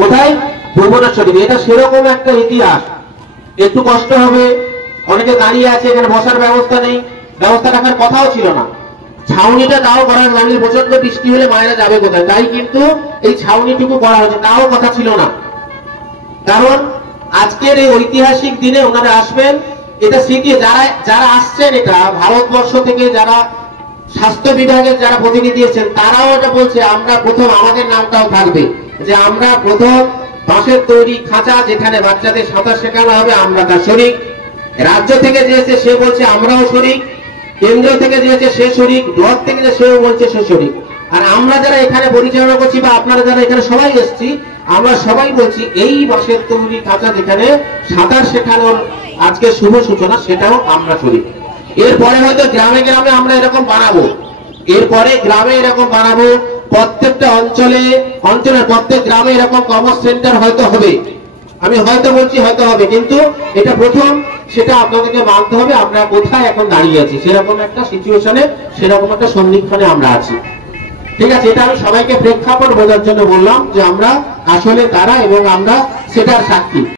কোথায়? ভুবনেশ্বরী। এটা সেরকম একটা ইতিহাস। একটু কষ্ট হবে, অনেকে দাঁড়িয়ে আছে, এখানে বসার ব্যবস্থা নেই, ব্যবস্থা রাখার কথাও ছিল না। ছাউনিটা তাও করা লাগলে প্রচন্ড বৃষ্টি হলে মায়েরা যাবে কোথায়, তাই কিন্তু এই ছাউনিটুকু করা হয়েছে, তাও কথা ছিল না। কারণ আজকের এই ঐতিহাসিক দিনে ওনারা আসবেন, এটা স্মৃতি। যারা আসছেন, এটা ভারতবর্ষ থেকে যারা স্বাস্থ্য বিভাগের যারা প্রতিনিধি এসেছেন, তারাও এটা বলছে আমরা প্রথম, আমাদের নামটাও থাকবে যে আমরা প্রথম বাঁশের তৈরি খাঁচা যেখানে বাচ্চাদের সাঁতার শেখানো হবে, আমরা তার শরিক। রাজ্য থেকে যে এসে সে বলছে আমরাও শরিক, কেন্দ্র থেকে যে এসে সে শরিক, ব্লক থেকে যে সেও বলছে সে শরিক। আর আমরা যারা এখানে পরিচালনা করছি বা আপনারা যারা এখানে সবাই এসছি, আমরা সবাই বলছি এই বাঁশের তৈরি খাঁচা যেখানে সাঁতার শেখানোর আজকে শুভ সূচনা, সেটাও আমরা শরিক। এরপরে হয়তো গ্রামে গ্রামে আমরা এরকম বানাবো, এরপরে গ্রামে এরকম বানাবো, প্রত্যেকটা অঞ্চলের প্রত্যেক গ্রামে এরকম কমার্স সেন্টার হয়তো হবে। আমি হয়তো বলছি হয়তো হবে, কিন্তু এটা প্রথম, সেটা আপনাদেরকে মানতে হবে। আমরা কোথায় এখন দাঁড়িয়ে আছি, সেরকম একটা সিচুয়েশনে, সেরকম একটা সন্ধিক্ষণে আমরা আছি। ঠিক আছে, এটা আমি সবাইকে প্রেক্ষাপট বোঝার জন্য বললাম যে আমরা আসলে কারা এবং আমরা সেটার সাক্ষী।